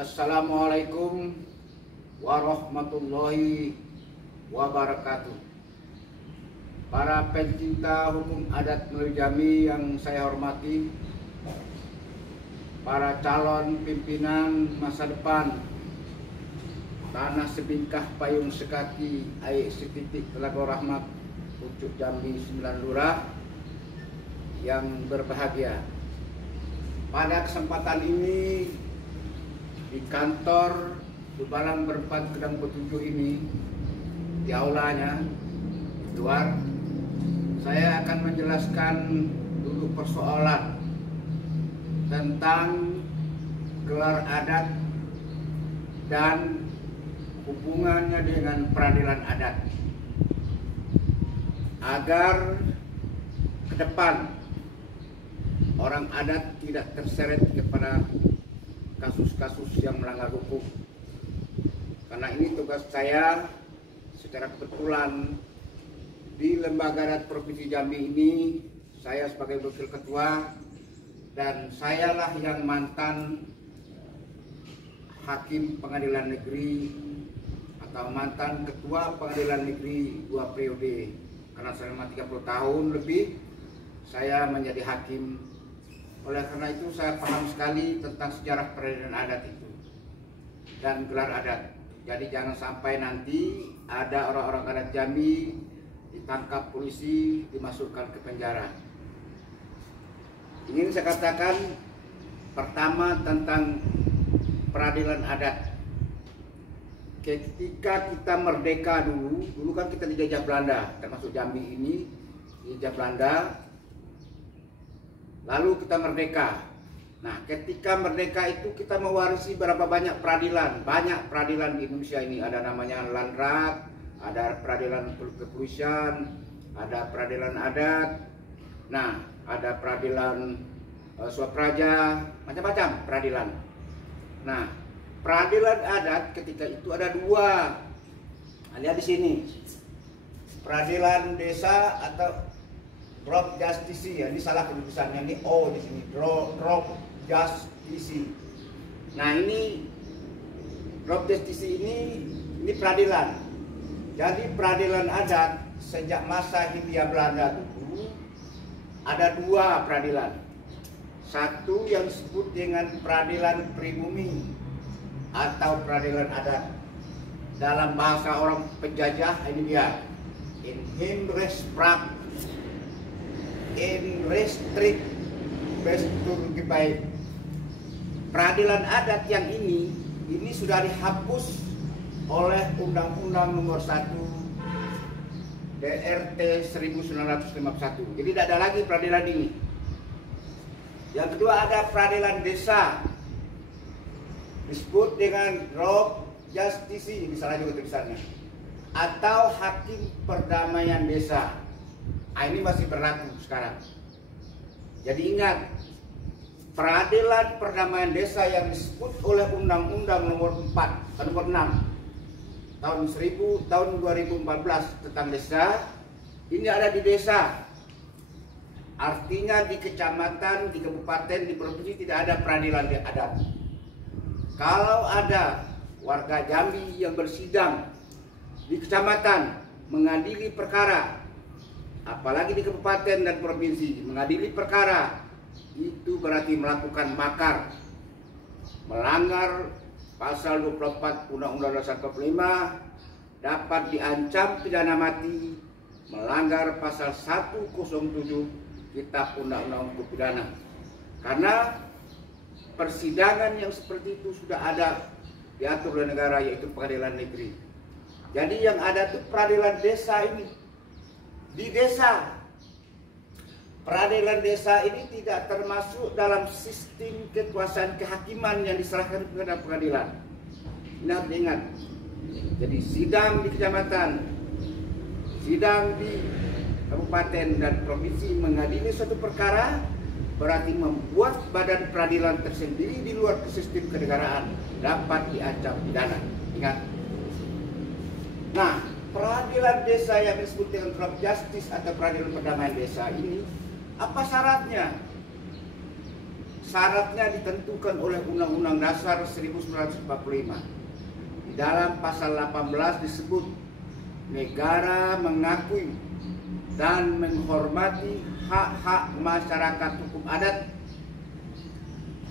Assalamualaikum warahmatullahi wabarakatuh. Para pencinta hukum adat Melalui Jambi yang saya hormati, para calon pimpinan masa depan Tanah Sebingkah Payung Sekaki Aik Setitik Telaga Rahmat Pucuk Jambi 9 Lurah yang berbahagia. Pada kesempatan ini di kantor Subalang Berempat Kedang Petujuh ini, di aulanya luar, saya akan menjelaskan dulu persoalan tentang gelar adat dan hubungannya dengan peradilan adat, agar ke depan orang adat tidak terseret kepada kasus-kasus yang melanggar hukum. Karena ini tugas saya secara kebetulan di Lembaga Adat Provinsi Jambi ini. Saya sebagai wakil ketua, dan sayalah yang mantan hakim pengadilan negeri atau mantan ketua pengadilan negeri 2 periode. Karena selama 30 tahun lebih saya menjadi hakim. Oleh karena itu saya paham sekali tentang sejarah peradilan adat itu dan gelar adat. Jadi jangan sampai nanti ada orang-orang adat Jambi ditangkap polisi, dimasukkan ke penjara. Ingin saya katakan pertama tentang peradilan adat. Ketika kita merdeka dulu kan kita dijajah Belanda, termasuk Jambi ini dijajah Belanda. Lalu kita merdeka. Nah, ketika merdeka itu kita mewarisi berapa banyak peradilan. Banyak peradilan di Indonesia ini. Ada namanya Landrat, ada peradilan kepolisian, ada peradilan adat. Nah, ada peradilan swapraja, macam-macam peradilan. Nah, peradilan adat ketika itu ada dua. Lihat di sini. Peradilan desa atau drop justisi, ya, ini salah penulisannya, ini O di sini, drop justisi. Nah, ini drop justisi ini peradilan. Jadi peradilan adat sejak masa Hindia Belanda dulu ada dua peradilan. Satu yang disebut dengan peradilan pribumi atau peradilan adat. Dalam bahasa orang penjajah ini dia, in himrespraak in restrict baik. Peradilan adat yang ini sudah dihapus oleh Undang-Undang Nomor 1 DRT 1951. Jadi tidak ada lagi peradilan ini. Yang kedua ada peradilan desa, disebut dengan drop justisi, ini salah juga tulisannya, atau hakim perdamaian desa. Nah, ini masih berlaku sekarang. Jadi ingat, peradilan perdamaian desa yang disebut oleh Undang-Undang Nomor 6 tahun 2014 tentang desa, ini ada di desa. Artinya di kecamatan, di kabupaten, di provinsi tidak ada peradilan adat. Kalau ada warga Jambi yang bersidang di kecamatan mengadili perkara, apalagi di kabupaten dan provinsi mengadili perkara, itu berarti melakukan makar, melanggar pasal 24 Undang-Undang Dasar 45, dapat diancam pidana mati, melanggar pasal 107 Kitab Undang-Undang Hukum Pidana. Karena persidangan yang seperti itu sudah ada diatur oleh negara, yaitu pengadilan negeri. Jadi yang ada itu peradilan desa ini. Di desa, peradilan desa ini tidak termasuk dalam sistem kekuasaan kehakiman yang diserahkan kepada pengadilan. Ini harus diingat. Jadi sidang di kecamatan, sidang di kabupaten dan provinsi mengadili suatu perkara, berarti membuat badan peradilan tersendiri di luar sistem kenegaraan, dapat diancam pidana. Ingat. Nah, peradilan desa yang disebut dengan drop justice atau peradilan perdamaian desa ini, apa syaratnya? syaratnya ditentukan oleh Undang-Undang Dasar 1945. Di dalam pasal 18 disebut negara mengakui dan menghormati hak-hak masyarakat hukum adat,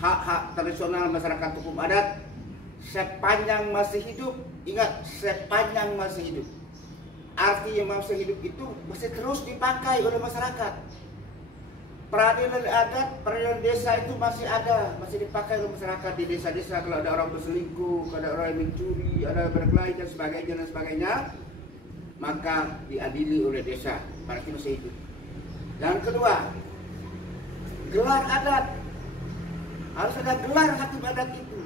hak-hak tradisional masyarakat hukum adat sepanjang masih hidup. Ingat, sepanjang masih hidup. Artinya masih hidup itu masih terus dipakai oleh masyarakat. Peradilan adat, peradilan desa itu masih ada, masih dipakai oleh masyarakat di desa-desa. Kalau ada orang berselingkuh, kalau ada orang yang mencuri, ada berkelahi dan sebagainya, maka diadili oleh desa, berarti masih hidup. Yang kedua, gelar adat. Harus ada gelar hakim adat itu.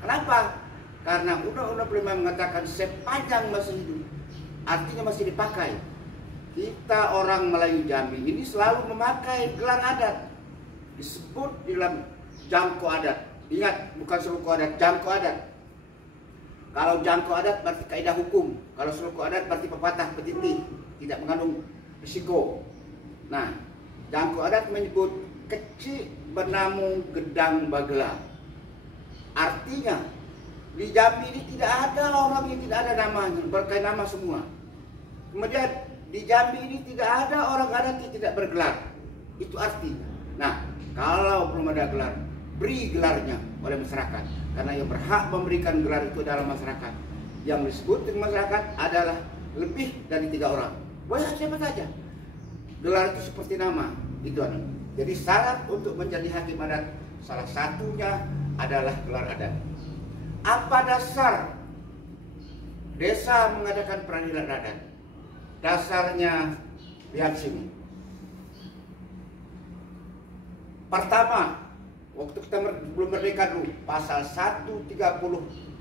Kenapa? Karena Undang-Undang 45 mengatakan sepanjang masih hidup, artinya masih dipakai. Kita orang Melayu Jambi ini selalu memakai gelar adat, disebut di dalam jangko adat. Ingat, bukan seluku adat, jangko adat. Kalau jangko adat berarti kaidah hukum, kalau seluku adat berarti pepatah petitih, tidak mengandung risiko. Nah, jangko adat menyebut kecil benamu gedang bagela. Artinya di Jambi ini tidak ada orang yang tidak ada namanya, berkait nama semua. Kemudian di Jambi ini tidak ada orang adat yang tidak bergelar. Itu artinya. Nah, kalau belum ada gelar, beri gelarnya oleh masyarakat. Karena yang berhak memberikan gelar itu adalah masyarakat. Yang disebut dengan masyarakat adalah lebih dari 3 orang. Boleh siapa saja. Gelar itu seperti nama. Itu ada. Jadi syarat untuk menjadi hakim adat salah satunya adalah gelar adat. Apa dasar desa mengadakan peradilan adat? Dasarnya lihat sini. Pertama, waktu kita belum merdeka dulu, pasal 130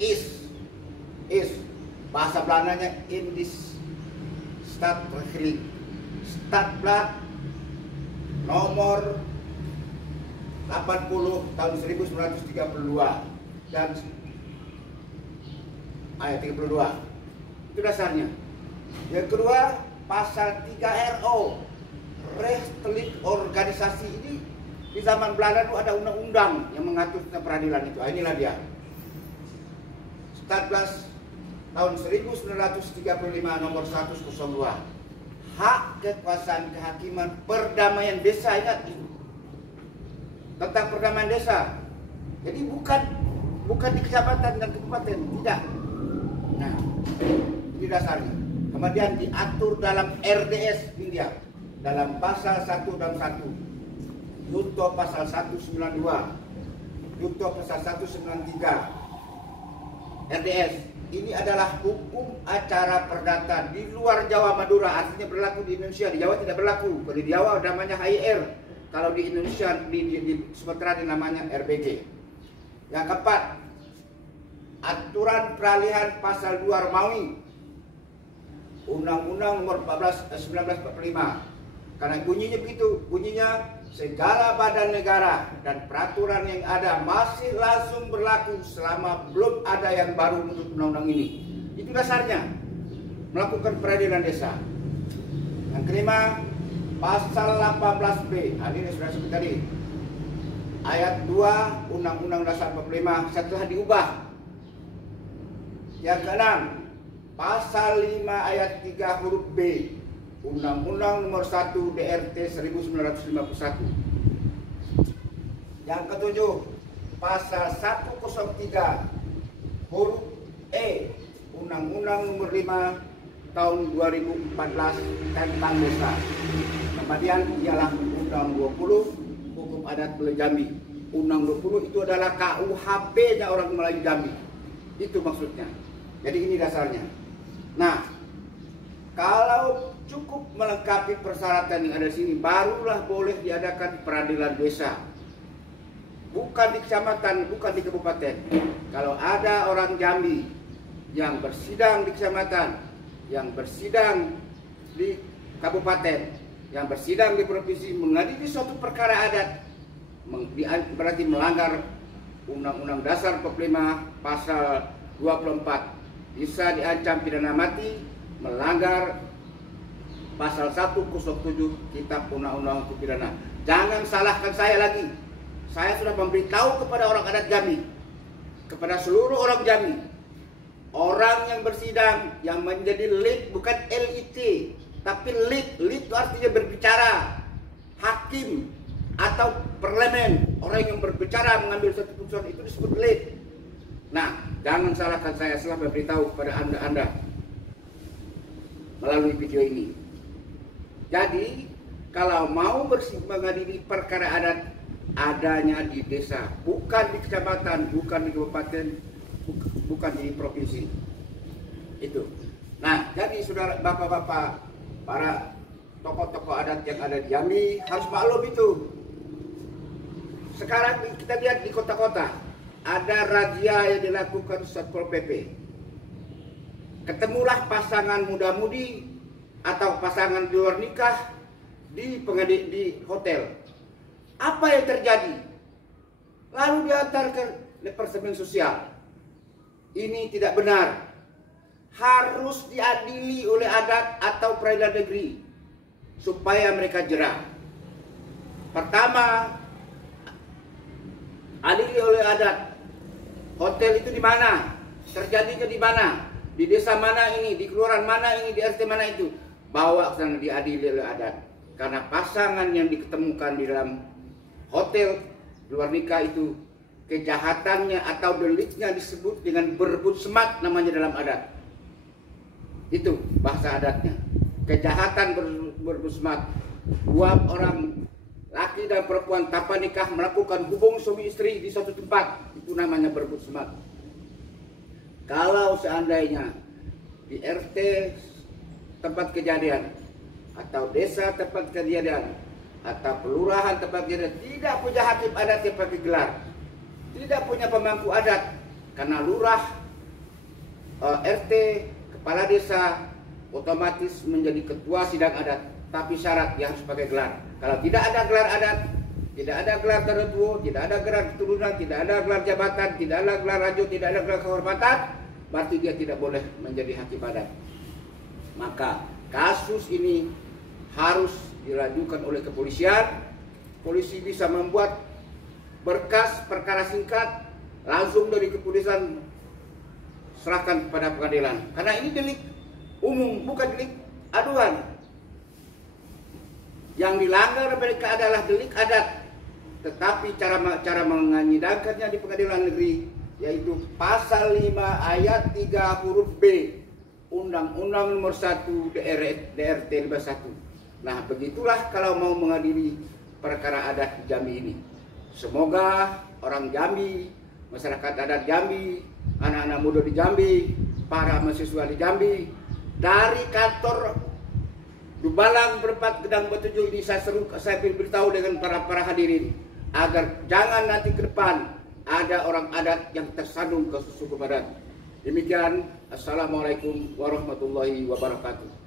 is bahasa Belandanya Indis Stadrecht Stadblad nomor 80 tahun 1932 dan ayat 32. Itu dasarnya. Yang kedua, pasal 3 RO, rechtelijk organisasi. Ini di zaman Belanda itu ada undang-undang yang mengatur tentang peradilan itu. Inilah dia. 14 tahun 1935 nomor 102. Hak kekuasaan kehakiman perdamaian desa, ingat itu. Tentang perdamaian desa. Jadi bukan di kecamatan dan kabupaten, tidak. Nah, ini dasarnya. Kemudian diatur dalam RDS India dalam pasal 1 dan 1. Junto pasal 192. Junto pasal 193. RDS ini adalah hukum acara perdata di luar Jawa Madura, artinya berlaku di Indonesia. Di Jawa tidak berlaku. Kalau di Jawa namanya HIR. Kalau di Indonesia di Sumatera namanya RBG. Yang keempat, aturan peralihan pasal 2 Romawi Undang-Undang nomor 1945. Karena bunyinya begitu, bunyinya segala badan negara dan peraturan yang ada masih langsung berlaku selama belum ada yang baru menurut undang-undang ini. Itu dasarnya melakukan peradilan desa. Yang kelima, pasal 18B. Ini sudah sebut tadi. Ayat 2 Undang-Undang Dasar 45 setelah diubah. Yang keenam, pasal 5 ayat 3 huruf B Undang-Undang nomor 1 DRT 1951. Yang ketujuh, pasal 103 huruf E Undang-Undang nomor 5 tahun 2014 tentang desa. Kemudian ialah Undang 20 Hukum Adat Melayu Jambi. Undang 20 itu adalah KUHP-nya orang Melayu Jambi. Itu maksudnya. Jadi ini dasarnya. Nah, kalau cukup melengkapi persyaratan yang ada di sini, barulah boleh diadakan peradilan desa. Bukan di kecamatan, bukan di kabupaten. Kalau ada orang Jambi yang bersidang di kecamatan, yang bersidang di kabupaten, yang bersidang di provinsi, mengadili suatu perkara adat, berarti melanggar Undang-Undang Dasar 45 pasal 24. Bisa diancam pidana mati, melanggar pasal 107 Kitab Undang-Undang Hukum Pidana. Jangan salahkan saya lagi. saya sudah memberitahu kepada orang adat Jambi, kepada seluruh orang Jambi, orang yang bersidang, yang menjadi lead, bukan LIT, tapi lead itu artinya berbicara, hakim atau parlemen, orang yang berbicara mengambil satu keputusan itu disebut lead. Nah, jangan salahkan saya setelah memberitahu kepada anda melalui video ini. Jadi, kalau mau mengadili perkara adat, adanya di desa, bukan di kecamatan, bukan di kabupaten, bukan di provinsi. Itu. Nah, jadi saudara, bapak-bapak, para tokoh-tokoh adat yang ada di Jambi harus maklum itu. Sekarang kita lihat di kota-kota, ada razia yang dilakukan Satpol PP. Ketemulah pasangan muda-mudi atau pasangan di luar nikah di hotel. Apa yang terjadi? Lalu diantar ke Departemen Sosial. Ini tidak benar. Harus diadili oleh adat atau peradilan negeri supaya mereka jera. Pertama, adili oleh adat. Hotel itu di mana? Terjadinya di mana? Di desa mana ini? Di kelurahan mana ini? Di RT mana itu? Bawa ke sana, diadili oleh adat. Karena pasangan yang diketemukan di dalam hotel luar nikah itu, kejahatannya atau deliknya disebut dengan berebut semat, namanya dalam adat. Itu bahasa adatnya. Kejahatan berebut semat. Dua orang laki dan perempuan tanpa nikah melakukan hubungan suami istri di suatu tempat, itu namanya berebut semat. Kalau seandainya di RT tempat kejadian, atau desa tempat kejadian, atau kelurahan tempat kejadian tidak punya hakim adat yang pakai gelar, tidak punya pemangku adat, karena lurah, RT, kepala desa otomatis menjadi ketua sidang adat, tapi syarat dia harus pakai gelar. Kalau tidak ada gelar adat, tidak ada gelar tertentu, tidak ada gelar keturunan, tidak ada gelar jabatan, tidak ada gelar rajo, tidak ada gelar kehormatan, berarti dia tidak boleh menjadi hakim adat. Maka kasus ini harus dilanjutkan oleh kepolisian. Polisi bisa membuat berkas perkara singkat, langsung dari kepolisian serahkan kepada pengadilan. Karena ini delik umum, bukan delik aduan. Yang dilanggar mereka adalah delik adat. Tetapi cara menyidangkannya di pengadilan negeri, yaitu pasal 5 ayat 3 huruf B Undang-Undang Nomor 1 DRT 51. Nah, begitulah kalau mau mengadili perkara adat di Jambi ini. Semoga orang Jambi, masyarakat adat Jambi, anak-anak muda di Jambi, para mahasiswa di Jambi, dari kantor Dubalang Berempat Gedang Batuju ini saya beritahu dengan para hadirin agar jangan nanti ke depan ada orang adat yang tersandung kasus hukum adat. Demikian, assalamualaikum warahmatullahi wabarakatuh.